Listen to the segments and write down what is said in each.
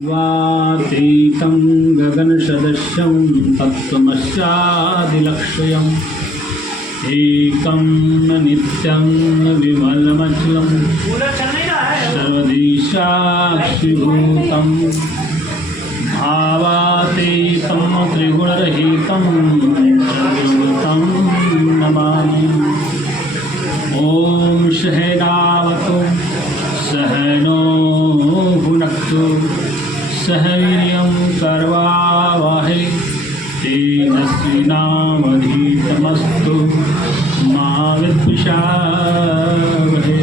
वातीतं गगनसदृशं तत्त्वमस्यादिलक्ष्यम् एकं नित्यं विमलमचलं सर्वदी साक्षिभूतं भावातीतं त्रिगुणरहितं सर्वभूतं नमामि। ॐ सहनावतु सहनो भुनक्तु सह वीर्यं करवावहै तेजस्विनावधीतमस्तु मा विद्विषावहै।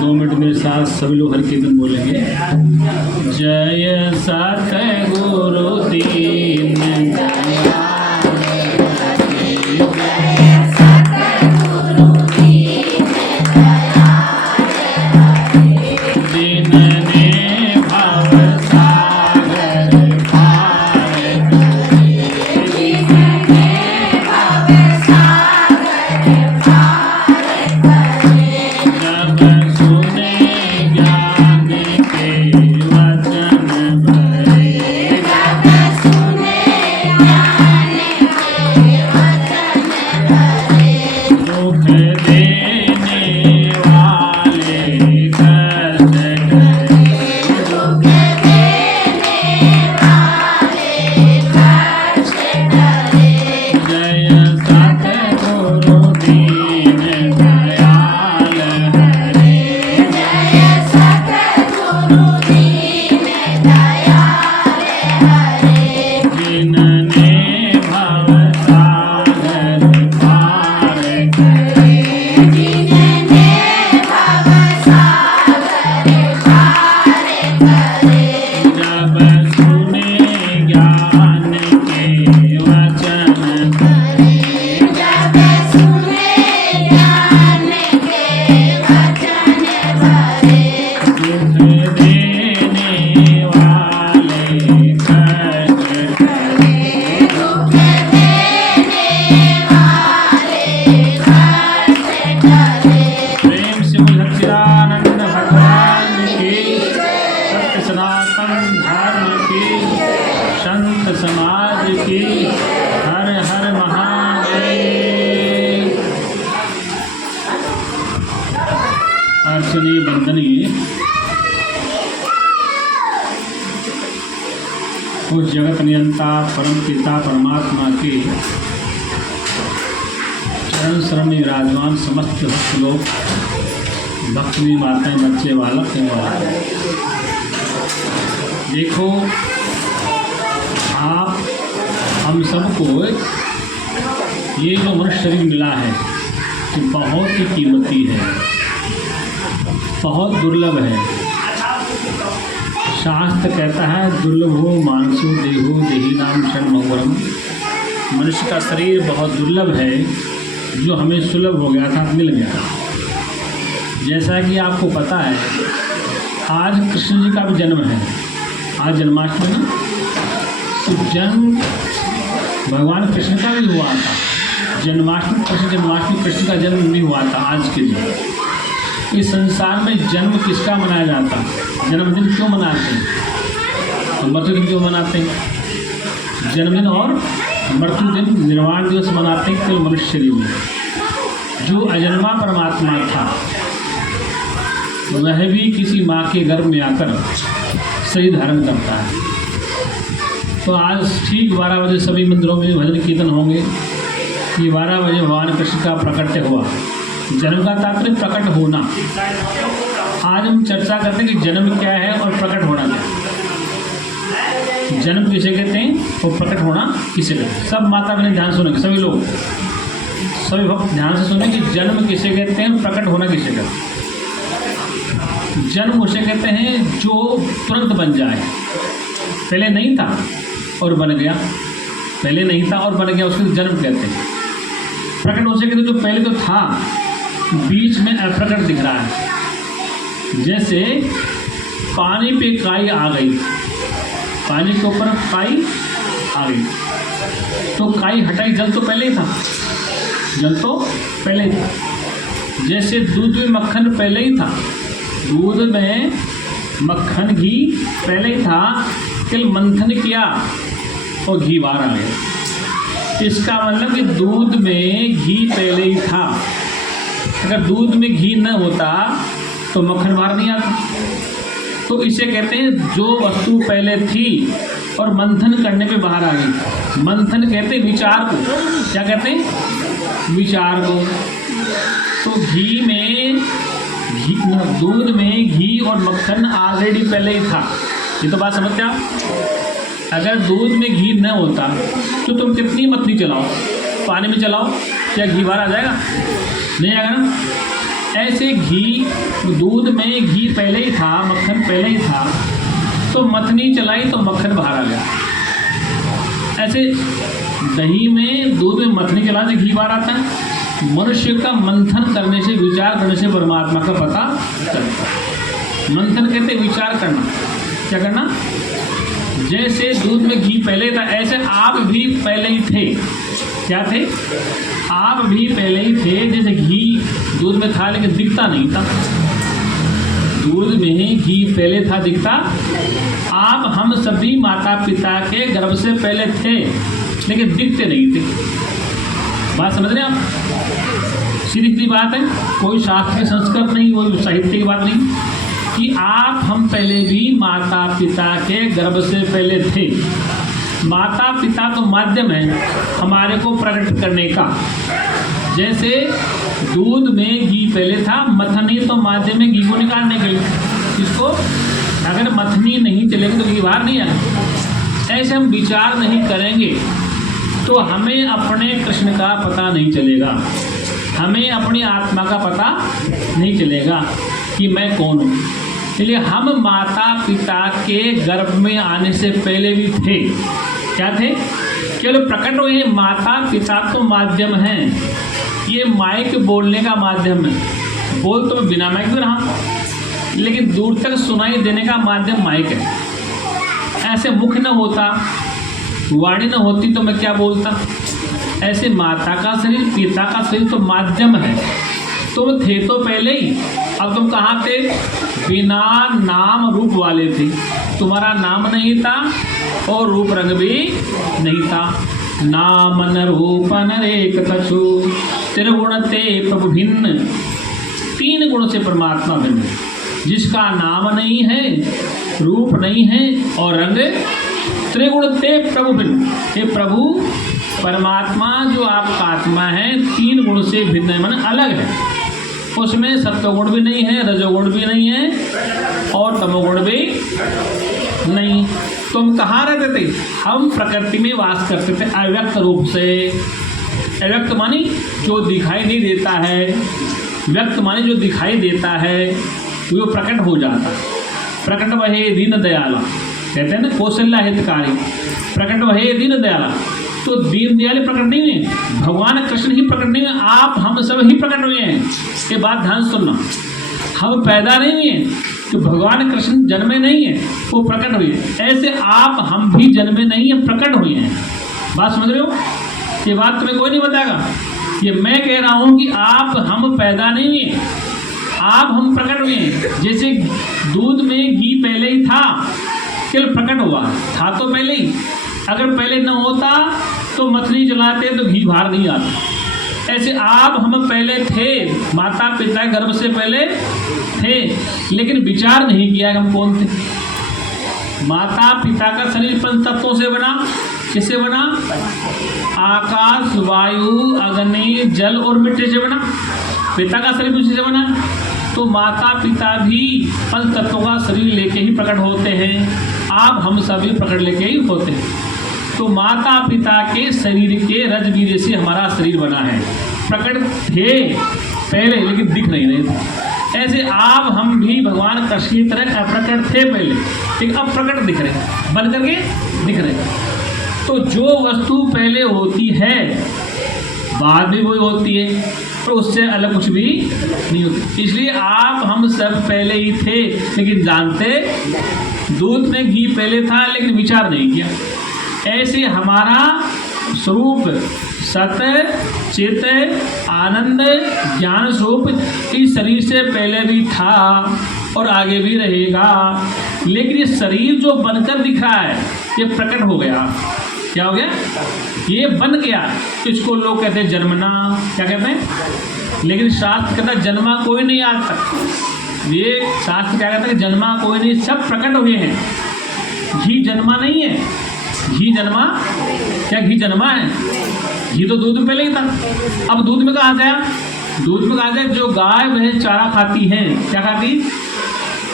2 मिनट मेरे साथ सभी लोग हर कीर्तन बोलेंगे। जय सतगुरु दीन समाज की हर हर महादेव। अर्चनीय वंदनीय उस जगत नियंता परम पिता परमात्मा के चरण शरण में विराजमान समस्त भक्त लोग, भक्तनी माताएं, बच्चे, बालक एवं देखो, आप हम सबको ये जो मनुष्य शरीर मिला है कि बहुत ही कीमती है, बहुत दुर्लभ है। शास्त्र कहता है दुर्लभो मानसो देहो देही नाम षण्मुखरम। मनुष्य का शरीर बहुत दुर्लभ है, जो हमें सुलभ हो गया था, मिल गया। जैसा कि आपको पता है आज कृष्ण जी का भी जन्म है, आज जन्माष्टमी। जन्म भगवान कृष्ण का भी हुआ था। जन्माष्टमी कृष्ण का जन्म नहीं हुआ था आज के दिन। इस संसार में जन्म किसका मनाया जाता है? जन्मदिन क्यों मनाते हैं और मृत्यु दिन क्यों मनाते हैं? जन्मदिन और मृत्यु दिन, निर्वाण दिवस मनाते हैं केवल मनुष्य शरीर में। जो अजन्मा परमात्मा था वह भी किसी माँ के गर्भ में आकर शरीर धारण करता है। तो आज ठीक 12 बजे सभी मंदिरों में भजन कीर्तन होंगे कि 12 बजे भगवान कृष्ण का प्रकट हुआ। जन्म का तात्पर्य प्रकट होना। आज हम चर्चा करते हैं कि जन्म क्या है और प्रकट होना क्या है। जन्म किसे कहते हैं और प्रकट होना किसे कहते हैं? सब माता बहन ध्यान सुनेंगे, सभी लोग, सभी भक्त ध्यान से सुने कि जन्म किसे कहते हैं, प्रकट होना किसे कहते हैं। जन्म उसे कहते हैं जो तुरंत बन जाए, पहले नहीं था और बन गया, पहले नहीं था और बन गया, उसको जन्म कहते हैं। प्रकट उसे कहते हैं जो पहले तो था, बीच में अप्रकट दिख रहा है। जैसे पानी पे काई आ गई, पानी के ऊपर काई आ गई तो काई हटाई, जल तो पहले ही था, जल तो पहले ही था। जैसे दूध में मक्खन पहले ही था, दूध में मक्खन घी पहले ही था, केवल मंथन किया और घी बाहर आ गया। इसका मतलब कि दूध में घी पहले ही था। अगर दूध में घी न होता तो मक्खन बाहर नहीं आता। तो इसे कहते हैं जो वस्तु पहले थी और मंथन करने पे बाहर आ गई। मंथन कहते हैं विचार को। क्या कहते हैं? विचार को। तो घी में दूध में घी और मक्खन ऑलरेडी पहले ही था। ये तो बात समझते आप? अगर दूध में घी न होता तो तुम कितनी मथनी चलाओ, पानी में चलाओ, क्या घी बाहर आ जाएगा? नहीं आएगा ना। ऐसे घी, दूध में घी पहले ही था, मक्खन पहले ही था, तो मथनी चलाई तो मक्खन बाहर आ गया। ऐसे दही में, दूध में मथनी चलाने से घी बाहर आता है। मनुष्य का मंथन करने से, विचार करने से परमात्मा का पता चलता है। मंथन कहते विचार करना। क्या करना? जैसे दूध में घी पहले था, ऐसे आप भी पहले ही थे। क्या थे? आप भी पहले ही थे। जैसे घी दूध में था लेकिन दिखता नहीं था। दूध में घी पहले था, दिखता। आप हम सभी माता पिता के गर्भ से पहले थे लेकिन दिखते नहीं थे। बात समझ रहे हैं आप? सीधी सीधी बात है, कोई शास्त्रीय संस्कृत नहीं, कोई साहित्य की बात नहीं, कि आप हम पहले भी माता पिता के गर्भ से पहले थे। माता पिता तो माध्यम है हमारे को प्रकट करने का। जैसे दूध में घी पहले था, मथनी तो माध्यम है घी को निकालने के लिए। इसको अगर मथनी नहीं चलेगी तो घी बाहर नहीं आएगा। ऐसे हम विचार नहीं करेंगे तो हमें अपने कृष्ण का पता नहीं चलेगा, हमें अपनी आत्मा का पता नहीं चलेगा कि मैं कौन हूँ। इसलिए हम माता पिता के गर्भ में आने से पहले भी थे। क्या थे? केवल प्रकट हुए। माता पिता तो माध्यम हैं, ये माइक बोलने का माध्यम है। बोल तो मैं बिना माइक में रहा, लेकिन दूर तक सुनाई देने का माध्यम माइक है। ऐसे मुख न होता, वाणी न होती तो मैं क्या बोलता। ऐसे माता का शरीर, पिता का शरीर तो माध्यम है। तुम थे तो पहले ही, अब तुम कहाँ थे? बिना नाम रूप वाले थे। तुम्हारा नाम नहीं था और रूप रंग भी नहीं था। नाम न रूप नरेक कछु, त्रिगुण ते प्रभु भिन्न। 3 गुण से परमात्मा भिन्न। जिसका नाम नहीं है, रूप नहीं है और रंग, त्रिगुण ते प्रभु भिन्न। हे प्रभु परमात्मा जो आपका आत्मा है 3 गुण से भिन्न है, माने अलग है। उसमें सत्वगुण भी नहीं है, रजोगुण भी नहीं है और तमोगुण भी नहीं। तुम कहाँ रहते थे? हम प्रकृति में वास करते थे अव्यक्त रूप से। अव्यक्त मानी जो दिखाई नहीं देता है, व्यक्त मानी जो दिखाई देता है, वो प्रकट हो जाता। प्रकट वहे दीन दयाला, कहते हैं ना कौशल्या हितकारी। प्रकट वहे दीन दयाला, तो दीन दयाल प्रकट नहीं है, भगवान कृष्ण ही प्रकट नहीं है, आप हम सब ही प्रकट हुए हैं। ये बात ध्यान सुनना। हम पैदा नहीं हुए हैं तो भगवान कृष्ण जन्मे नहीं है, वो प्रकट हुए। ऐसे आप हम भी जन्मे नहीं है, प्रकट हुए हैं। बात समझ रहे हो? ये बात तुम्हें कोई नहीं बताएगा। ये मैं कह रहा हूँ कि आप हम पैदा नहीं हुए, आप हम प्रकट हुए हैं। जैसे दूध में घी पहले ही था, केवल प्रकट हुआ था तो पहले ही। अगर पहले न होता तो मथनी जलाते तो घी बाहर नहीं आता। ऐसे आप हम पहले थे, माता पिता गर्भ से पहले थे, लेकिन विचार नहीं किया कि हम कौन थे। माता पिता का शरीर 5 तत्वों से बना। किससे बना? आकाश, वायु, अग्नि, जल और मिट्टी से बना। पिता का शरीर उसी से बना। तो माता पिता भी 5 तत्वों का शरीर लेके ही प्रकट होते हैं। आप हम सभी प्रकट लेके ही होते हैं। तो माता पिता के शरीर के रजबीरे से हमारा शरीर बना है। प्रकट थे पहले लेकिन दिख नहीं रहे थे। ऐसे आप हम भी भगवान कृष्ण की तरह अप्रकट थे पहले, लेकिन अब प्रकट दिख रहे, बन करके दिख रहे। तो जो वस्तु पहले होती है बाद में वही होती है, तो उससे अलग कुछ भी नहीं होती। इसलिए आप हम सब पहले ही थे, लेकिन जानते दूध में घी पहले था लेकिन विचार नहीं किया। ऐसे हमारा स्वरूप सत्य, चित, आनंद, ज्ञान स्वरूप इस शरीर से पहले भी था और आगे भी रहेगा। लेकिन ये शरीर जो बनकर दिख रहा है ये प्रकट हो गया। क्या हो गया? ये बन गया। तो इसको लोग कहते हैं जन्मना। क्या कहते हैं? लेकिन शास्त्र कहता है जन्मा कोई नहीं आज तक। ये शास्त्र क्या कहता है? जन्मा कोई नहीं, सब प्रकट हुए हैं। घी जन्मा नहीं है। घी जन्मा क्या? घी जन्मा है? घी तो दूध में पहले ही था। अब दूध में कहाँ गया? दूध में कहाँ गया? जो गाय भैंस चारा खाती है, क्या खाती?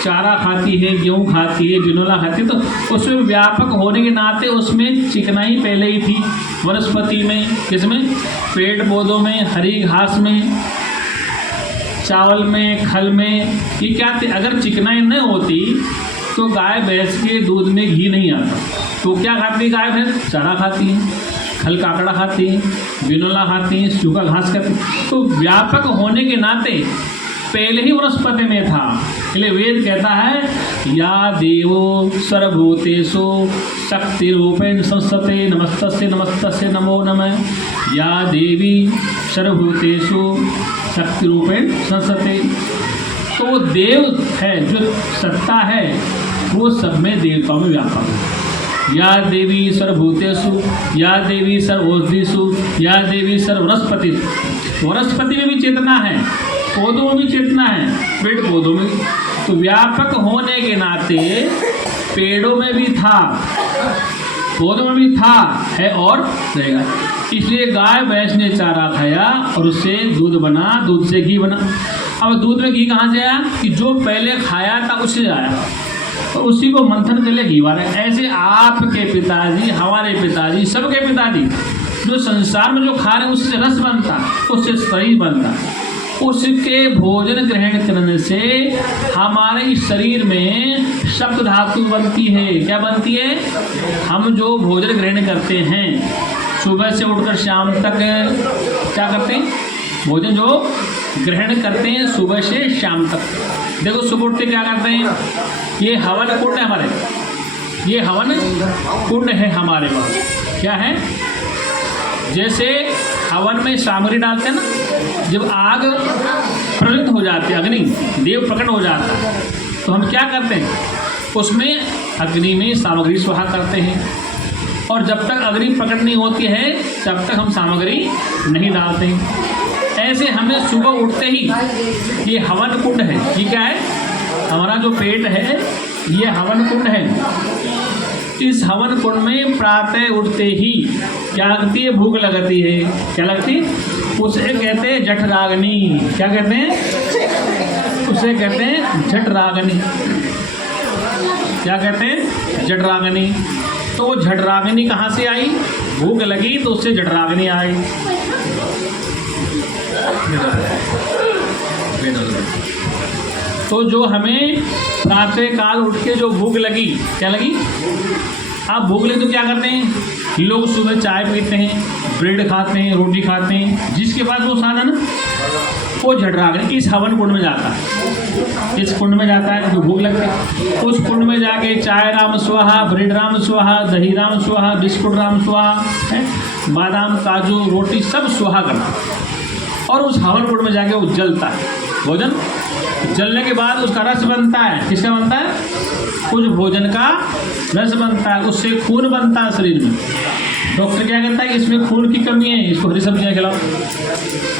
चारा खाती है, गेहूँ खाती है, बिनोला खाती है, तो उसमें व्यापक होने के नाते उसमें चिकनाई पहले ही थी। वनस्पति में, किसमें? पेड़ पौधों में, हरी घास में, चावल में, खल में, ये क्या थे? अगर चिकनाई न होती तो गाय भैंस के दूध में घी नहीं आता। तो क्या खाती गाय भैंस? चारा खाती है, खल काकड़ा खाती है, बिनोला खाती है, सूखा घास खाती है। तो व्यापक होने के नाते पहले ही वनस्पति में था। इसलिए वेद कहता है या देवो सर्वभूतेषु शक्ति रूपेण संसते नमस्तस्य नमस्तस्य नमो नमः। या देवी सर्वभूतेषु शक्ति रूपेण संसते। तो वो देव है, जो सत्ता है वो सब में देवताओं में व्यापक है। या देवी सर्वभूतेषु, या देवी सर्वोषधिषु, या देवी सर्ववनस्पतिषु। वनस्पति में भी चेतना है, पौधों में भी चेतना है, पेड़ पौधों में। तो व्यापक होने के नाते पेड़ों में भी था, पौधों में भी था, है और रहेगा। इसलिए गाय भैंस ने चारा खाया और उससे दूध बना, दूध से घी बना। अब दूध में घी कहाँ से आया? कि जो पहले खाया था उससे आया, तो उसी को मंथन के लिए घी बना। ऐसे आपके पिताजी, हमारे पिताजी, सबके पिताजी जो संसार में जो खा रहे हैं उससे रस बनता, उससे शरीर बनता। उसके भोजन ग्रहण करने से हमारे इस शरीर में सप्त धातु बनती है। क्या बनती है? हम जो भोजन ग्रहण करते हैं, सुबह से उठकर शाम तक क्या करते हैं? भोजन जो ग्रहण करते हैं सुबह से शाम तक। देखो सुबह उठते क्या करते हैं? ये हवन कुंड है हमारे, ये हवन कुंड है हमारे पास। क्या है? जैसे हवन में सामग्री डालते हैं ना, जब आग प्रज्वलित हो जाती है, अग्नि देव प्रकट हो जाता है, तो हम क्या करते हैं? उसमें अग्नि में सामग्री स्वाहा करते हैं। और जब तक अग्नि प्रकट नहीं होती है तब तक हम सामग्री नहीं डालते हैं। ऐसे हमें सुबह उठते ही ये हवन कुंड है। ये क्या है? हमारा जो पेट है ये हवन कुंड है। इस हवन कुंड में प्रातः उठते ही क्या लगती है? भूख लगती है। क्या लगती है? उसे कहते हैं जठराग्नि। क्या कहते हैं? उसे कहते हैं जठराग्नि। क्या कहते हैं? जठराग्नि। तो वो जठराग्नि कहाँ से आई? भूख लगी तो उससे जठराग्नि आई। तो जो हमें प्रातः काल उठ के जो भूख लगी, क्या लगी? आप भूख लगी तो क्या करते हैं? लोग सुबह चाय पीते हैं, ब्रेड खाते हैं, रोटी खाते हैं। जिसके पास वो साधन वो जठराग्नि इस हवन कुंड में जाता है। इस कुंड में जाता है जो भूख लगती है। उस कुंड में जाके चाय राम स्वाहा, ब्रेड राम स्वाहा, दही राम स्वाहा, बिस्कुट राम स्वाहा, है बादाम काजू रोटी सब स्वाहा करना। और उस हवन कुंड में जाके वो जलता है भोजन। जलने के बाद उसका रस बनता है। किसका बनता है? कुछ भोजन का रस बनता है, उससे खून बनता है शरीर में। डॉक्टर क्या कहता है कि इसमें खून की कमी है, इसको हरी सब्जियां खिलाओ।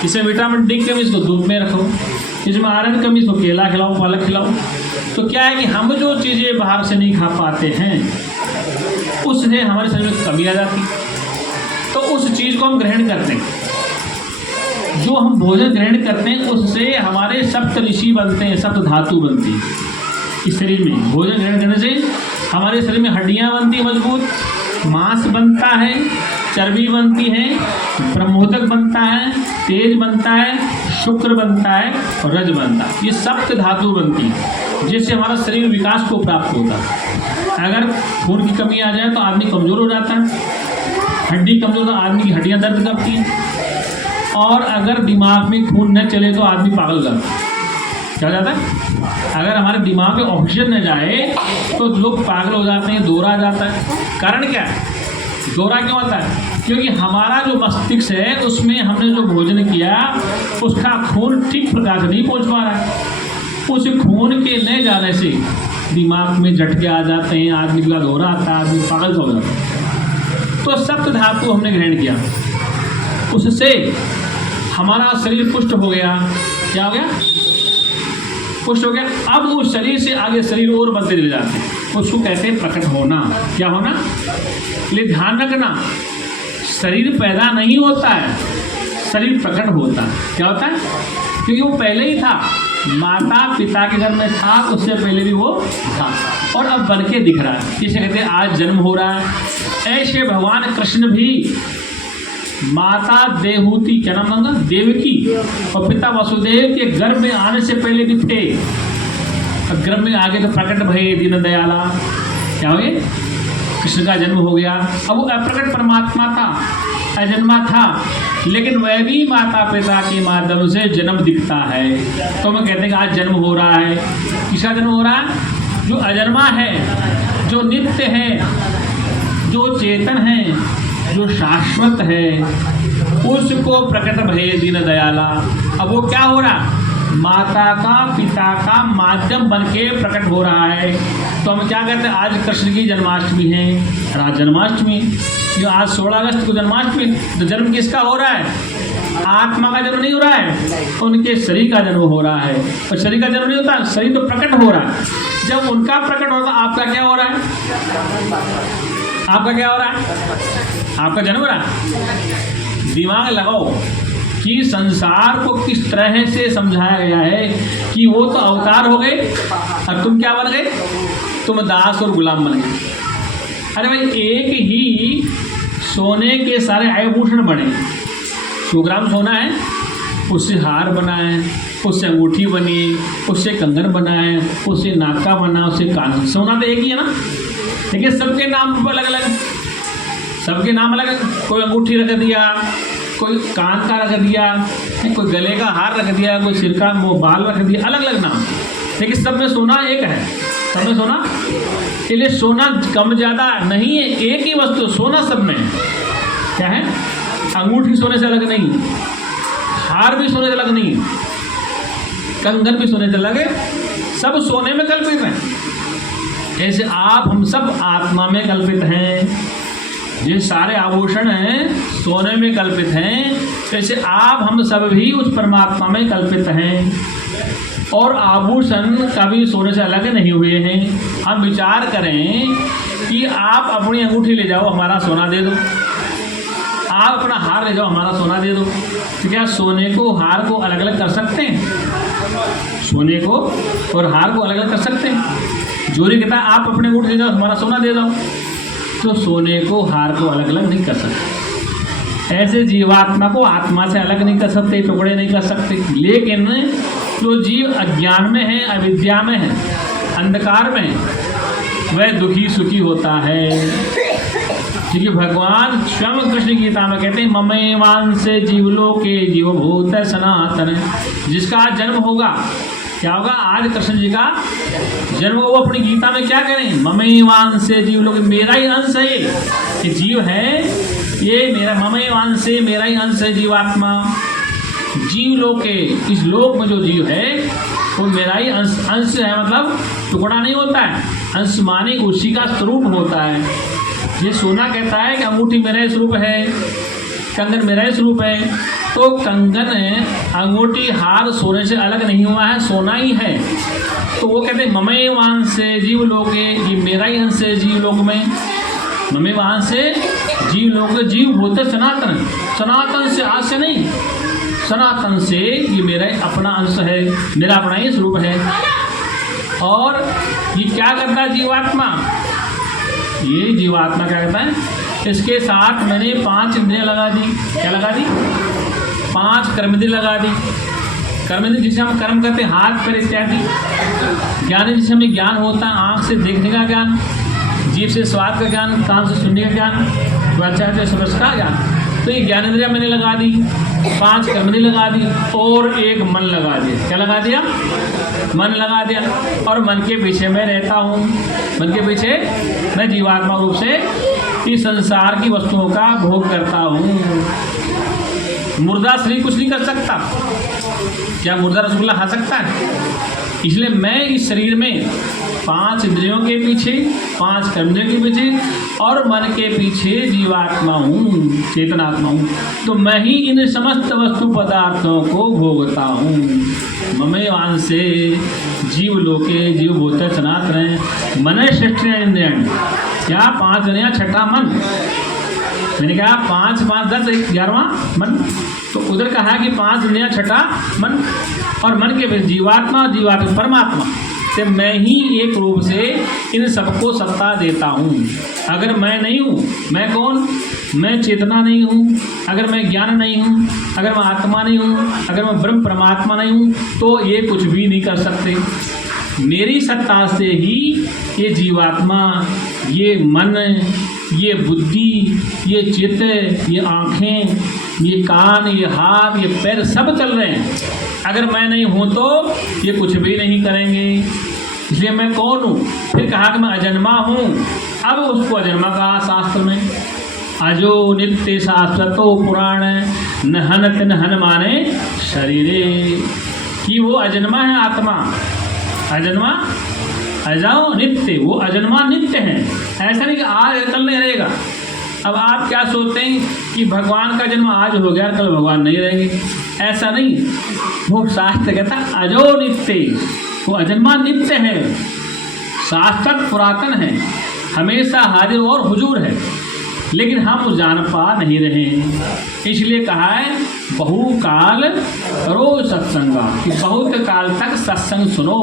इसमें विटामिन डी की कमी, इसको दूध में रखो। इसमें आयरन की कमी, इसको केला खिलाओ, पालक खिलाओ। तो क्या है कि हम जो चीज़ें बाहर से नहीं खा पाते हैं उससे हमारे शरीर में कमी आ जाती, तो उस चीज़ को हम ग्रहण करते हैं। जो हम भोजन ग्रहण करते हैं उससे हमारे सप्त ऋषि बनते हैं, सप्त धातु बनती है इस शरीर में। भोजन ग्रहण करने से हमारे शरीर में हड्डियां बनती हैं मजबूत, मांस बनता है, चर्बी बनती है, ब्रह्मोदक बनता है, तेज बनता है, शुक्र बनता है और रज बनता है। ये सप्त धातु बनती है जिससे हमारा शरीर विकास को प्राप्त होता है। अगर खून की कमी आ जाए तो आदमी कमज़ोर हो जाता है, हड्डी कमज़ोर तो आदमी की हड्डियाँ दर्द करती हैं। और अगर दिमाग में खून न चले तो आदमी पागल हो जाता है। क्या हो जाता है? अगर हमारे दिमाग में ऑक्सीजन न जाए तो लोग पागल हो जाते हैं, दौरा जाता है। कारण क्या है? दौरा क्यों आता है? क्योंकि हमारा जो मस्तिष्क है उसमें हमने जो भोजन किया उसका खून ठीक प्रकार से नहीं पहुंच पा रहा है। उस खून के न जाने से दिमाग में झटके आ जाते हैं, आदमी का दौरा आता है, आदमी पागल हो जाता है। तो सप्त धातु हमने ग्रहण किया, उससे हमारा शरीर पुष्ट हो गया। क्या हो गया? पुष्ट हो गया। अब उस शरीर से आगे शरीर और बनते चले जाते हैं, उसको कहते हैं प्रकट होना। क्या होना? इसलिए ध्यान रखना, शरीर पैदा नहीं होता है, शरीर प्रकट होता है। क्या होता है? क्योंकि वो पहले ही था, माता पिता के घर में था, उससे पहले भी वो था और अब बन के दिख रहा है। जिसे कहते हैं आज जन्म हो रहा है। ऐसे भगवान कृष्ण भी माता देवहूति, क्या नाम होगा, देवकी, और पिता वसुदेव के गर्भ में आने से पहले भी थे। अब गर्भ में आगे तो प्रकट भये दीन दयाला। क्या हो गए? कृष्ण का जन्म हो गया। अब वो अप्रकट परमात्मा था, अजन्मा था, लेकिन वह भी माता पिता के माध्यम से जन्म दिखता है। तो हम कहते हैं कि आज जन्म हो रहा है। किसका जन्म हो रहा है? जो अजन्मा है, जो नित्य है, जो चेतन है, जो शाश्वत है, उसको प्रकट भये दीन दयाला। अब वो क्या हो रहा? माता का पिता का माध्यम बन के प्रकट हो रहा है। तो हम क्या कहते हैं? आज कृष्ण की जन्माष्टमी है, आज जन्माष्टमी, जो आज 16 अगस्त को जन्माष्टमी, तो जन्म किसका हो रहा है? आत्मा का जन्म नहीं हो रहा है, उनके शरीर का जन्म हो रहा है। और शरीर का जन्म नहीं होता, शरीर तो प्रकट हो रहा है। जब उनका प्रकट होता, आपका क्या हो रहा है? आपका क्या हो रहा है? आपका जन्म हो रहा है। दिमाग लगाओ कि संसार को किस तरह से समझाया गया है कि वो तो अवतार हो गए और तुम क्या बन गए? तुम दास और गुलाम बन गए। अरे भाई, एक ही सोने के सारे आभूषण बने। 100 ग्राम सोना है, उससे हार बना है, उससे अंगूठी बनी, उससे कंगन बना है, उससे नाका बना, उससे कान। सोना तो एक ही है ना, लेकिन सबके नाम अलग अलग, सबके नाम अलग अलग। कोई अंगूठी रख दिया, कोई कान का रख दिया, कोई गले का हार रख दिया, कोई सिर का वो बाल रख दिया, अलग अलग नाम, लेकिन सब में सोना एक है। सब में सोना, इसलिए सोना कम ज़्यादा नहीं है, एक ही वस्तु सोना सब में है। क्या है? अंगूठी सोने से अलग नहीं, हार भी सोने से अलग नहीं, कंगन भी सोने से अलग है, सब सोने में कल्पित हैं। ऐसे आप हम सब आत्मा में कल्पित हैं। ये सारे आभूषण हैं सोने में कल्पित हैं, जैसे आप हम सब भी उस परमात्मा में कल्पित हैं। और आभूषण कभी सोने से अलग नहीं हुए हैं। हम विचार करें कि आप अपनी अंगूठी ले जाओ, हमारा सोना दे दो, आप अपना हार ले जाओ, हमारा सोना दे दो, तो क्या सोने को हार को अलग अलग कर सकते हैं? सोने को और हार को अलग अलग कर सकते हैं? जोरी कहता है आप अपने अंगूठी ले जाओ, हमारा सोना दे दो, तो सोने को हार को अलग अलग नहीं कर सकते। ऐसे जीवात्मा को आत्मा से अलग नहीं कर सकते, टुकड़े नहीं कर सकते। लेकिन जो जीव अज्ञान में है, अविद्या में है, अंधकार में है, वह दुखी सुखी होता है। क्योंकि भगवान स्वयं कृष्ण गीता में कहते हैं ममेवांसे जीवलोके जीवभूत सनातन। जिसका जन्म होगा, क्या होगा? आज कृष्ण जी का जन्म, वो अपनी गीता में क्या करें? ममेवांसे जीवलोके, मेरा ही अंश है ये जीव है, ये मेरा ममेवांसे, मेरा ही अंश है जीवात्मा। जीवलोके, इस लोक में जो जीव है वो मेरा ही अंश है, मतलब टुकड़ा नहीं होता है। अंश माने उसी का स्वरूप होता है। ये सोना कहता है कि अंगूठी मेरा ही स्वरूप है, कंगन मेरा ही स्वरूप है, तो कंगन अंगूठी हार सोने से अलग नहीं हुआ है, सोना ही है। तो वो कहते हैं ममेवांश से जीव लोके, ये मेरा ही अंश है जीव लोक में। ममेवांश से जीव लोक, जीव भूत सनातन, सनातन से आज से नहीं, सनातन से ये मेरा अपना अंश है, मेरा अपना ही स्वरूप है। और ये क्या करता है जीवात्मा? ये जीवात्मा क्या करता है? इसके साथ मैंने 5 इंद्रियां लगा दी। क्या लगा दी? 5 कर्मेंद्रिय लगा दी। कर्मेंद्रिय जिसे हम कर्म करते हैं, हाथ पैर इत्यादि। ज्ञान जिसे हमें ज्ञान होता है, आँख से देखने का ज्ञान, जीभ से स्वाद का ज्ञान, कान से सुनने का ज्ञान, त्वचा से स्पर्श का ज्ञान। तो ये ज्ञानेंद्रिया मैंने लगा दी, 5 कर्मेंद्रिय लगा दी और एक मन लगा दिया। क्या लगा दिया? मन लगा दिया। और मन के पीछे मैं रहता हूँ, मन के पीछे मैं जीवात्मा रूप से इस संसार की वस्तुओं का भोग करता हूँ। मुर्दा शरीर कुछ नहीं कर सकता। क्या मुर्दा रसगुल्ला खा सकता है? इसलिए मैं इस शरीर में 5 इंद्रियों के पीछे, 5 कर्मेंद्रियों के पीछे और मन के पीछे जीवात्मा हूँ, चेतनात्मा हूँ। तो मैं ही इन समस्त वस्तु पदार्थों को भोगता हूँ। ममे वांसे जीव लोके जीव भूत सनातन मन सृष्टि इंद्रिय। क्या 5 इंद्रियाँ, छठा मन। मैंने कहा 5 5 10 11वां मन। तो उधर कहा कि 5 इंद्रियाँ, छठा मन और मन के जीवात्मा, जीवात्मा परमात्मा से मैं ही एक रूप से इन सबको सत्ता देता हूँ। अगर मैं नहीं हूँ, मैं कौन? मैं चेतना नहीं हूँ, अगर मैं ज्ञान नहीं हूँ, अगर मैं आत्मा नहीं हूँ, अगर मैं ब्रह्म परमात्मा नहीं हूँ, तो ये कुछ भी नहीं कर सकते। मेरी सत्ता से ही ये जीवात्मा, ये मन, ये बुद्धि, ये चित्त, ये आँखें, ये कान, ये हाथ, ये पैर सब चल रहे हैं। अगर मैं नहीं हूँ तो ये कुछ भी नहीं करेंगे। इसलिए मैं कौन हूँ? फिर कहा कि मैं अजन्मा हूँ। अब उसको अजन्मा कहा शास्त्र में। अजो नित्य शाश्वतो पुराण न हन तिन हन माने शरीरे, कि वो अजन्मा है आत्मा। अजन्मा, अजाओ नित्य, वो अजन्मा नित्य है। ऐसा नहीं कि आज कल नहीं रहेगा। अब आप क्या सोचते हैं कि भगवान का जन्म आज हो गया, कल भगवान नहीं रहेंगे? ऐसा नहीं। वो शास्त्र कहता है अजो नित्य, वो अजन्मा नित्य है, शाश्वत पुरातन है, हमेशा हाजिर और हुजूर है। लेकिन हम जान पा नहीं रहे हैं। इसलिए कहा है बहुकाल करो सत्संगा, कि बहुत काल तक सत्संग सुनो।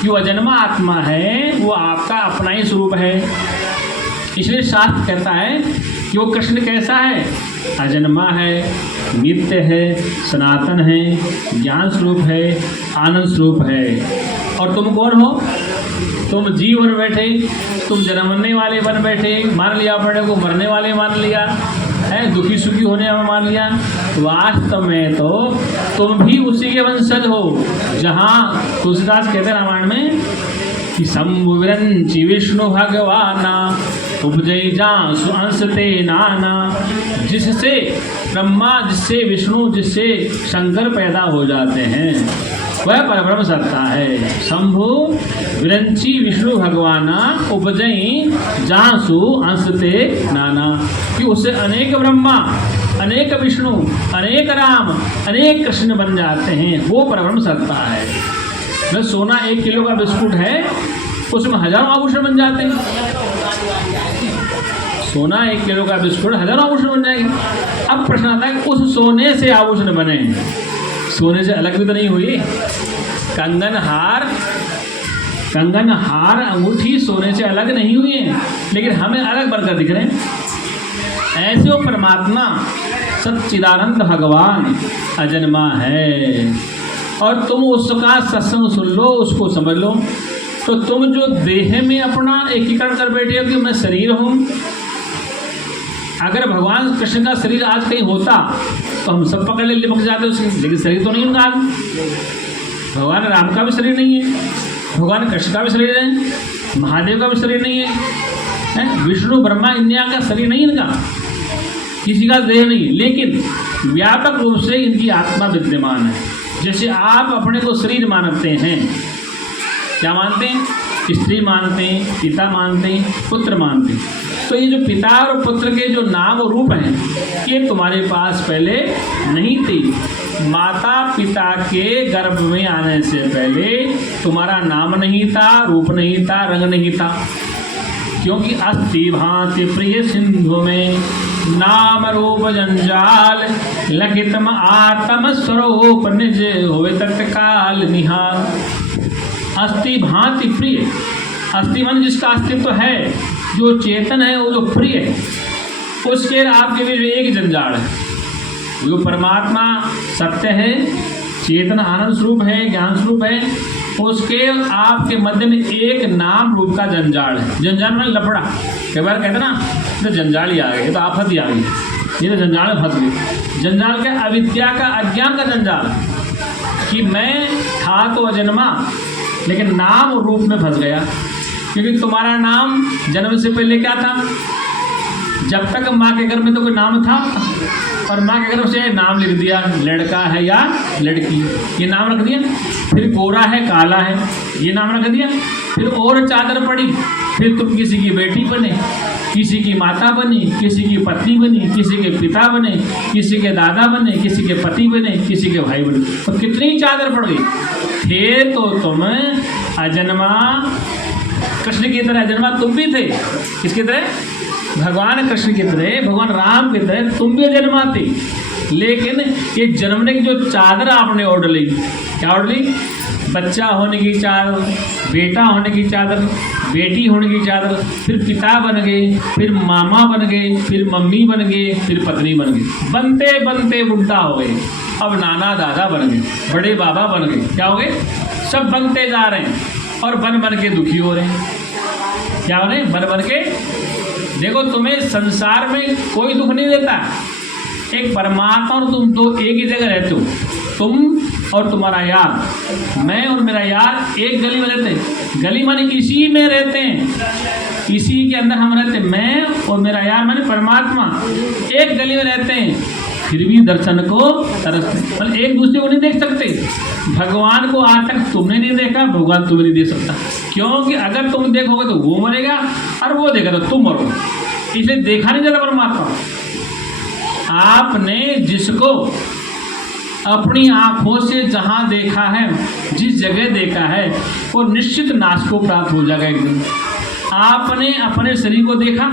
कि वो अजन्मा आत्मा है, वो आपका अपना ही स्वरूप है। इसलिए शास्त्र कहता है कि वो कृष्ण कैसा है? अजन्मा है, नित्य है, सनातन है, ज्ञान स्वरूप है, आनंद स्वरूप है। और तुम कौन हो? तुम जीव बन बैठे, तुम जन्मने वाले बन बैठे, मान लिया अपने को मरने वाले मान लिया है, दुखी सुखी होने वाला मान लिया। वास्तव में तो तुम भी उसी के वंशज हो। जहाँ तुलसीदास कहते हैं रामायण में कि शंभुविरंचि विष्णु भगवाना उपजय जा सुअंश ते नाना, जिससे ब्रह्मा, जिससे विष्णु, जिससे शंकर पैदा हो जाते हैं, वह परब्रह्म सत्ता है। शंभु विरंची विष्णु भगवाना उपजई जासु अंशते नाना, कि उससे अनेक ब्रह्मा, अनेक विष्णु, अनेक राम, अनेक कृष्ण बन जाते हैं। वो परब्रह्म सत्ता है। जो सोना 1 किलो का बिस्कुट है, उसमें हजारों आभूषण बन जाते हैं। सोना 1 किलो का बिस्कुट, हजारों आभूषण बन जाएंगे। अब प्रश्न आता है कि उस सोने से आभूषण बने, सोने से अलग भी तो नहीं हुई। कंगन हार अंगूठी सोने से अलग नहीं हुई है, लेकिन हमें अलग बनकर दिख रहे हैं। ऐसे वो परमात्मा सच्चिदानंद भगवान अजन्मा है। और तुम उसका सत्संग सुन लो, उसको समझ लो। तो तुम जो देह में अपना एकीकरण कर बैठे हो कि मैं शरीर हूँ, अगर भगवान कृष्ण का शरीर आज कहीं होता तो हम सब पकड़ लिपक जाते उसके, लेकिन शरीर तो नहीं उनका। भगवान राम का भी शरीर नहीं है, भगवान कृष्ण का भी शरीर है, महादेव का भी शरीर नहीं है, विष्णु ब्रह्मा इंद्रिया का शरीर नहीं इनका, किसी का देह नहीं। लेकिन व्यापक रूप से इनकी आत्मा विद्यमान है। जैसे आप अपने को शरीर मानते हैं, क्या मानते हैं? स्त्री मानते हैं, पिता मानते हैं, पुत्र मानते हैं। तो ये जो पिता और पुत्र के जो नाम और रूप हैं, ये तुम्हारे पास पहले नहीं थी। माता पिता के गर्भ में आने से पहले तुम्हारा नाम नहीं था, रूप नहीं था, रंग नहीं था। क्योंकि अस्थि भांति प्रिय सिंधु में नाम रूप जंजाल, लखितम आत्म स्वरूप निज होवे तत्काल निहाल। अस्थि भांति प्रिय, अस्थि मन जिसका अस्तित्व है, जो चेतन है, वो जो प्रिय है, उसके आपके बीच एक जंजाल है। जो परमात्मा सत्य है, चेतन आनंद स्वरूप है, ज्ञान स्वरूप है, उसके आपके मध्य में एक नाम रूप का जंजाल है। जंजाल में लफड़ा, कई बार कहते ना तो जंजाल ही आ गई, तो आफत ही आ गई, ये तो जंजाल में फंस गई। जंजाल का अविद्या का, अज्ञान का जंजाल, कि मैं था तो अजन्मा, लेकिन नाम और रूप में फंस गया। क्योंकि तुम्हारा नाम जन्म से पहले क्या था? जब तक माँ के गर्भ में तो कोई नाम था, और माँ की तरफ से नाम लिख दिया, लड़का है या लड़की, ये नाम रख दिया। फिर गोरा है काला है, ये नाम रख दिया। फिर और चादर पड़ी, फिर तुम किसी की बेटी बने, किसी की माता बनी, किसी की पत्नी बनी, किसी के पिता बने, किसी के दादा बने, किसी के पति बने, किसी के भाई बने, और कितनी चादर पड़ गई। थे तो तुम अजन्मा, कृष्ण की तरह अजन्मा तुम भी थे। किसकी तरह? भगवान कृष्ण की तरह, भगवान राम की तरह तुम भी अजन्मा थे। लेकिन ये जन्मने की जो चादर आपने ओढ़ ली, क्या ओढ़ ली? बच्चा होने की चादर, बेटा होने की चादर, बेटी होने की चादर, फिर पिता बन गए, फिर मामा बन गए, फिर मम्मी बन गए, फिर पत्नी बन गए। बनते बनते बुढ़ा हो गए, अब नाना दादा बन गए, बड़े बाबा बन गए। क्या हो गए? सब बनते जा रहे हैं और बन बन के दुखी हो रहे हैं। क्या हो रहे हैं? बन बन के। देखो, तुम्हें संसार में कोई दुख नहीं देता। एक परमात्मा और तुम तो एक ही जगह रहते हो, तुम और तुम्हारा यार, मैं और मेरा यार एक गली में रहते हैं। गली माने इसी में रहते हैं, इसी के अंदर हम रहते हैं। मैं और मेरा यार माने परमात्मा एक गली में रहते हैं, फिर भी दर्शन को तरसते, मतलब एक दूसरे को नहीं देख सकते। भगवान को आज तक तुमने नहीं देखा, भगवान तुम्हें नहीं देख सकता, क्योंकि अगर तुम देखोगे तो वो मरेगा और वो देखेगा तो तुम मरोगे। इसलिए देखा नहीं जाता परमात्मा। आपने जिसको अपनी आंखों से जहां देखा है, जिस जगह देखा है, वो निश्चित नाश को प्राप्त हो जाएगा एक दिन। आपने अपने शरीर को देखा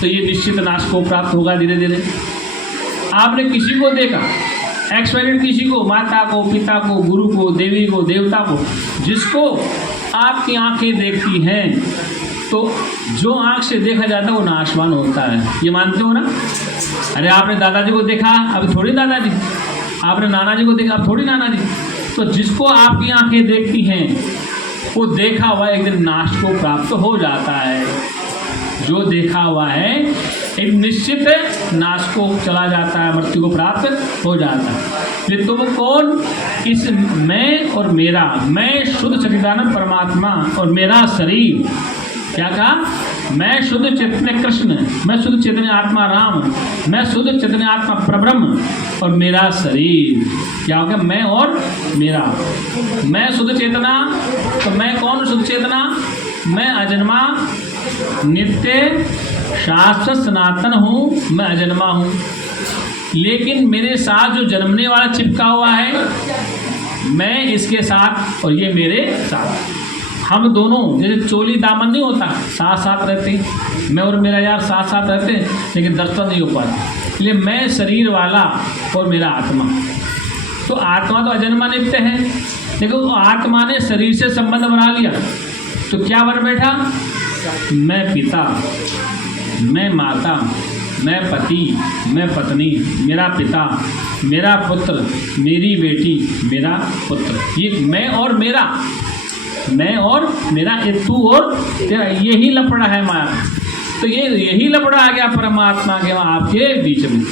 तो ये निश्चित नाश को प्राप्त होगा धीरे धीरे। आपने किसी को देखा, एक्सपायरेड किसी को, माता को, पिता को, गुरु को, देवी को, देवता को, जिसको आपकी आंखें देखती हैं, तो जो आंख से देखा जाता है वो नाशवान होता है। ये मानते हो ना? अरे आपने दादाजी को देखा, अब थोड़ी दादाजी। आपने नाना जी को देखा, अब थोड़ी नाना जी। तो जिसको आपकी आंखें देखती हैं वो देखा हुआ एक दिन नाश को प्राप्त हो जाता है। जो देखा हुआ है एक निश्चित नाश को चला जाता है, मृत्यु को प्राप्त हो जाता है। फिर तुम कौन? इस मैं और मेरा, मैं शुद्ध सच्चिदानंद परमात्मा और मेरा शरीर। क्या कहा? मैं शुद्ध चैतन्य कृष्ण, मैं शुद्ध चैतन्य आत्मा राम, मैं शुद्ध चैतन्य आत्मा परब्रह्म और मेरा शरीर। क्या हो गया? मैं और मेरा। मैं शुद्ध चेतना, तो मैं कौन? शुद्ध चेतना। मैं अजन्मा, नित्य, शाश्वत, सनातन हूँ, मैं अजन्मा हूँ। लेकिन मेरे साथ जो जन्मने वाला चिपका हुआ है, मैं इसके साथ और ये मेरे साथ, हम दोनों जैसे चोली दामन नहीं होता, साथ साथ रहते हैं। मैं और मेरा यार साथ साथ रहते हैं, लेकिन दर्शन नहीं हो पाता। इसलिए मैं शरीर वाला और मेरा आत्मा। तो आत्मा तो अजन्मा नित्य है, देखो आत्मा ने शरीर से संबंध बना लिया तो क्या बन बैठा? मैं पिता, मैं माता, मैं पति, मैं पत्नी, मेरा पिता, मेरा पुत्र, मेरी बेटी, मेरा पुत्र। ये मैं और मेरा, मैं और मेरा, ये तू और तेरा, यही लफड़ा है माया। तो यही लफड़ा आ गया परमात्मा के आपके बीच में।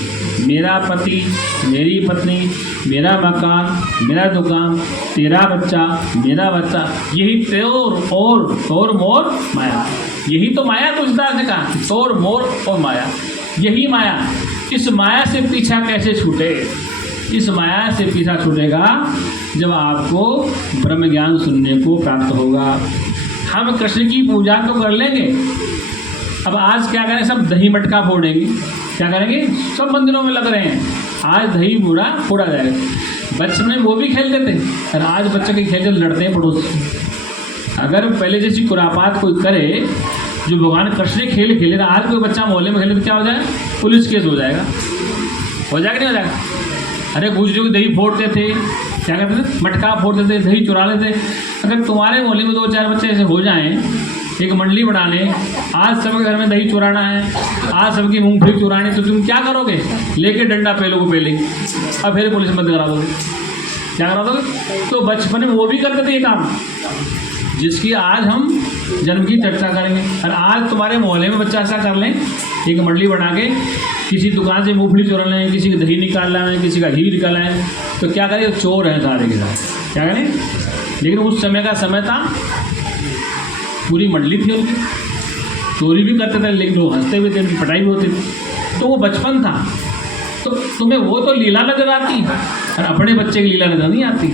मेरा पति, मेरी पत्नी, मेरा मकान, मेरा दुकान, तेरा बच्चा, मेरा बच्चा, यही तोर मोर माया। यही तो माया तुझदार ने कहा, तोर मोर और माया, यही माया। इस माया से पीछा कैसे छूटे? इस माया से पीछा छूटेगा जब आपको ब्रह्म ज्ञान सुनने को प्राप्त होगा। हम कृष्ण की पूजा तो कर लेंगे, अब आज क्या करें? सब दही मटका फोड़ेंगे। क्या करेंगे? सब मंदिरों में लग रहे हैं, आज दही बूढ़ा फोड़ा जाएगा। बचपन में वो भी खेलते थे और आज बच्चे के खेल लड़ते हैं पड़ोस से। अगर पहले जैसी खुरापात कोई करे, जो भगवान कृष्ण खेल खेले, आज कोई बच्चा मोहल्ले में खेले तो क्या हो जाएगा? पुलिस केस हो जाएगा। हो जाएगा नहीं हो जाएगा? अरे गुजरियों की दही फोड़ते थे, क्या करते थे? मटका फोड़ते थे, दही चुरा लेते। अगर तुम्हारे मोहल्ले में 2-4 बच्चे ऐसे हो जाएं, एक मंडली बना लें, आज सबके घर में दही चुराना है, आज सबकी मूंगफली चुरानी, तो तुम क्या करोगे? लेके डंडा पहले को पहले अब फिर पुलिस मत करा दोगे। क्या करा दोगे? तो बचपन में वो भी करते थे ये काम, जिसकी आज हम जन्म की चर्चा करेंगे। और आज तुम्हारे मोहल्ले में बच्चा ऐसा कर लें, एक मंडली बना के किसी दुकान से मूंगफली चुरा लें, किसी का दही निकाल लाएं, किसी का घी निकाल लाएं, तो क्या करें? चोर हैं सारे के साथ। क्या करें? लेकिन उस समय का समय था, पूरी मंडली थी उनकी, चोरी भी करते थे, लेकिन वो हंसते भी थे, उनकी पिटाई भी होती थी। तो वो बचपन था। तो तुम्हें वो तो लीला नजर आती है और अपने बच्चे की लीला नजर नहीं आती।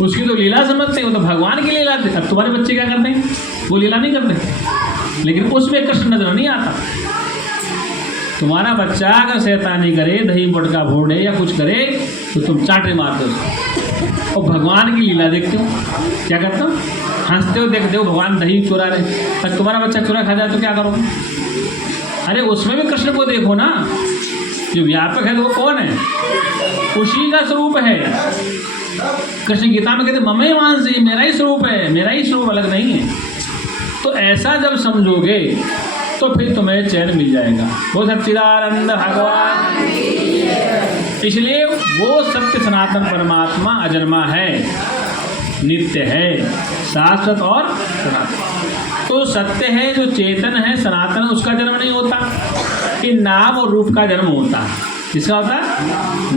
उसकी तो लीला समझते हैं, वो तो भगवान की लीला थी। अब तुम्हारे बच्चे क्या करते हैं? वो लीला नहीं करते, लेकिन उसमें कृष्ण नजर नहीं आता। तुम्हारा बच्चा अगर शैतानी करे, दही मटका फोड़े या कुछ करे तो तुम चाटे मारते हो और भगवान की लीला देखते हो। क्या करते हो? हंसते हो, देखते हो भगवान दही चुरा रहे। और तुम्हारा बच्चा चुरा खा जाए तो क्या करोगे? अरे उसमें भी कृष्ण को देखो ना, जो व्यापक है तो वो कौन है? उसी का स्वरूप है। कृष्ण गीता में कहते ममे वांसी, मेरा ही स्वरूप है, मेरा ही स्वरूप, अलग नहीं है। तो ऐसा जब समझोगे तो फिर तुम्हें चैन मिल जाएगा। वो सच्चिदानंद भगवान। इसलिए वो सत्य सनातन परमात्मा अजन्मा है, नित्य है, शाश्वत और सनातन। तो सत्य है, जो चेतन है, सनातन, उसका जन्म नहीं होता। कि नाम और रूप का जन्म होता है। किसका होता है?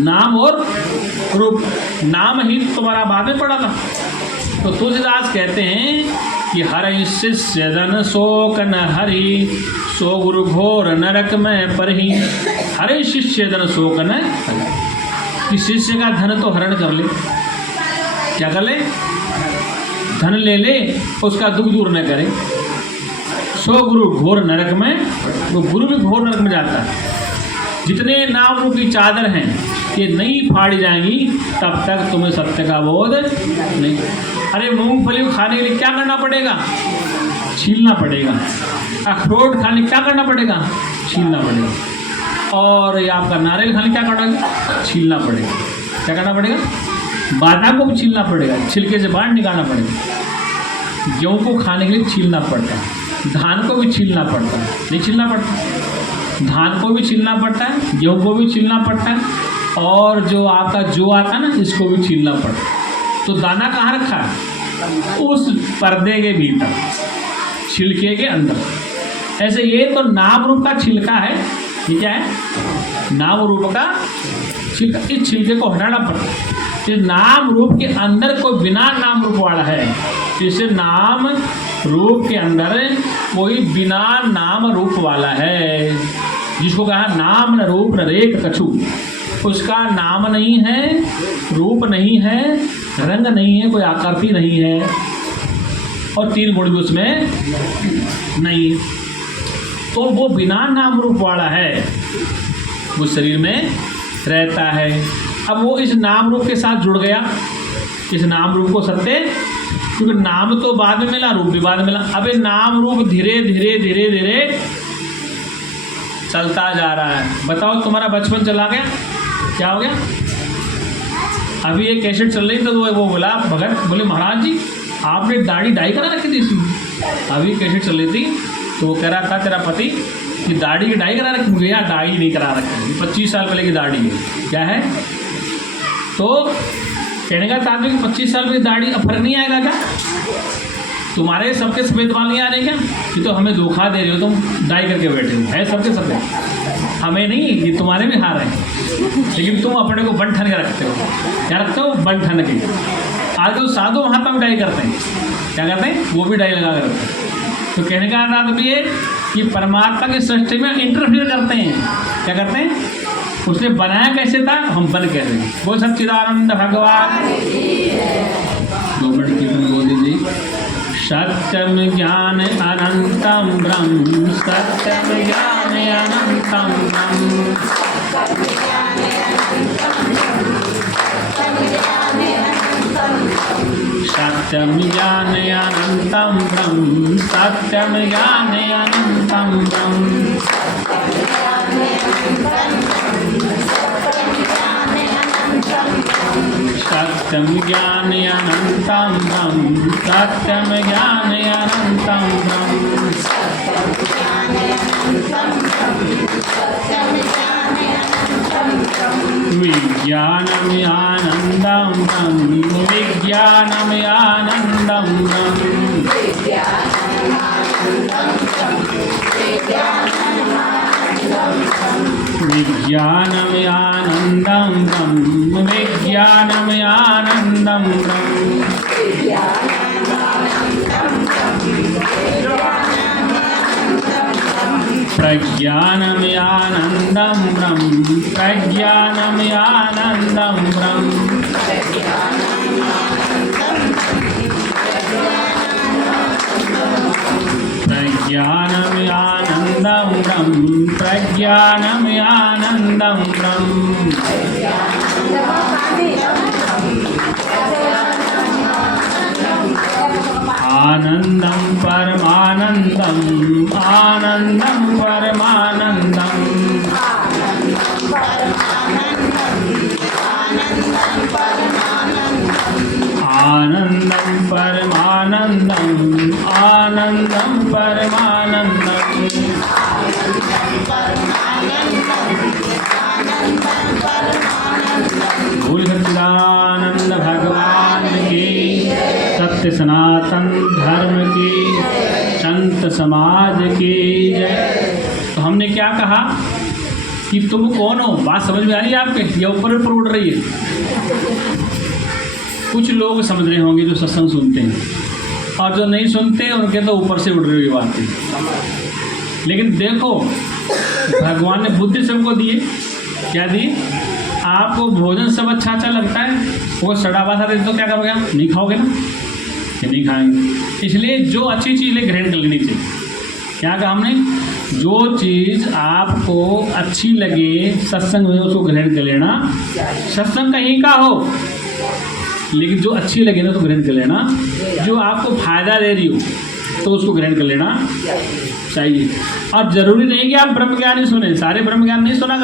नाम और रूप। नाम ही तुम्हारा बाद में पड़ा था। तो तुलसीदास कहते हैं कि हर शिष्य जन शोक न हरि, सो गुरु घोर नरक में परही। हर शिष्य जन शोक न हरि, कि शिष्य का धन तो हरण कर ले। क्या कर ले? धन ले ले, उसका दुख दूर न करे। सो गुरु घोर नरक में, वो गुरु भी घोर नरक में जाता है। जितने नाम रूप की चादर हैं ये नहीं फाड़ी जाएंगी तब तक तुम्हें सत्य का बोध नहीं। अरे मूंगफली खाने के लिए क्या करना पड़ेगा? छीलना पड़ेगा। अखरोट खाने क्या करना पड़ेगा? छीलना पड़ेगा। और ये आपका नारियल खाने क्या करना? छीलना पड़ेगा। क्या करना पड़ेगा? बादाम को भी छीलना पड़ेगा, छिलके से बाहर निकालना पड़ेगा। गेहूँ को खाने के लिए छीलना पड़ता है, धान को भी छीलना पड़ता है, नहीं छीलना पड़ता? धान को भी छीलना पड़ता है, गेहूँ को भी छीलना पड़ता है, और जो आपका जो आता है ना, इसको भी छीलना पड़ता है। तो दाना कहाँ रखा है? उस पर्दे के भीतर, छिलके के अंदर। ऐसे ये तो नाम रूप का छिलका है। ये क्या है? नाम रूप का छिलका। इस छिलके को हटाना पड़ता है। इस नाम रूप के अंदर कोई बिना नाम रूप वाला है। इसे नाम रूप के अंदर कोई बिना नाम रूप वाला है, जिसको कहा नाम न रूप न रेख कछु। उसका नाम नहीं है, रूप नहीं है, रंग नहीं है, कोई आकृति नहीं है, और 3 गुण भी उसमें नहीं है। तो वो बिना नाम रूप वाला है, वो शरीर में रहता है। अब वो इस नाम रूप के साथ जुड़ गया, इस नाम रूप को सत्य, क्योंकि नाम तो बाद में मिला, रूप भी बाद में मिला। अब ये नाम रूप धीरे धीरे धीरे धीरे चलता जा रहा है। बताओ तुम्हारा बचपन चला गया, क्या हो गया? अभी ये कैसेट चल रही तो वो बोला भगत, बोले महाराज जी आपने दाढ़ी डाई करा रखी थी इसकी। अभी कैसेट चल रही थी तो वो कह रहा था तेरा पति कि दाढ़ी की डाई करा रखी। भैया दाढ़ी नहीं करा रखी, 25 साल पहले की दाढ़ी है। क्या है? तो कहने का तात्पर्य कि 25 साल में दाढ़ी अब फर्क नहीं आएगा क्या? तुम्हारे सबके सफ़ेद बाल नहीं आ रहे क्या? ये तो हमें धोखा दे रहे हो, तुम डाई करके बैठे हो। है सबके सफ़ेद, हमें नहीं, ये तुम्हारे भी हार हैं। लेकिन तुम अपने को बन ठन के रखते हो। क्या रखते हो? बन ठन के। आज तो साधु महात्मा भी डाई करते हैं। क्या करते हैं? वो भी डाई लगा कर रखते हैं। तो कहने का तात्पर्य कि परमात्मा की सृष्टि में इंटरफियर करते हैं। क्या करते हैं? उसने बनाया कैसे था, हम बन कैसे। वो सच्चिदानंद भगवान। 2 मिनट कीर्तन बोल दीजिए। सत्यम ज्ञान अनंतम ब्रह्म, सत्यम ज्ञान अनंतम ब्रह्म, सत्यम ज्ञान अनंतम ब्रह्म, सत्यम ज्ञान अनंतम ब्रह्म, सत्यम ज्ञान अनंतम ब्रह्म, सत्यम ज्ञान अनंतम ब्रह्म, विज्ञानम आनंदम ब्रह्म, विज्ञानम आनंदम ब्रह्म, विज्ञानम आनंदम ब्रह्म, विज्ञानम आनंदम ब्रह्म, प्रज्ञानमयानन्दं ब्रह्म प्रज्ञानमयानन्दं ब्रह्म प्रज्ञानमयानन्दं ब्रह्म प्रज्ञानमयानन्दं ब्रह्म आनन्दं परमानन्दं आनन्दं परमानन्दं आनन्दं परमानन्दं आनन्दं परमानन्दं भूल सच्चिदानंद भगवान की, सत्य सनातन धर्म की, संत समाज की जय। तो हमने क्या कहा कि तुम कौन हो, बात समझ में आ रही है आपके या ऊपर उड़ रही है? कुछ लोग समझ रहे होंगे जो सत्संग सुनते हैं, और जो नहीं सुनते उनके तो ऊपर से उड़ रही हुई बात है। लेकिन देखो भगवान ने बुद्धि सबको दिए, क्या दी? आपको भोजन सब अच्छा अच्छा लगता है, वो सड़ा हुआ था तो क्या करोगे आप? नहीं खाओगे ना, कि नहीं खाएंगे। इसलिए जो अच्छी चीज़ है ग्रहण कर लेनी चाहिए। क्या कहा हमने? जो चीज़ आपको अच्छी लगे सत्संग में उसको ग्रहण कर लेना, सत्संग कहीं का हो लेकिन जो अच्छी लगे ना तो ग्रहण कर लेना, जो आपको फायदा दे रही हो तो उसको ग्रहण कर लेना चाहिए। और जरूरी नहीं कि आप ब्रह्म ज्ञान ही सुने, सारे ब्रह्म ज्ञान नहीं सुना कर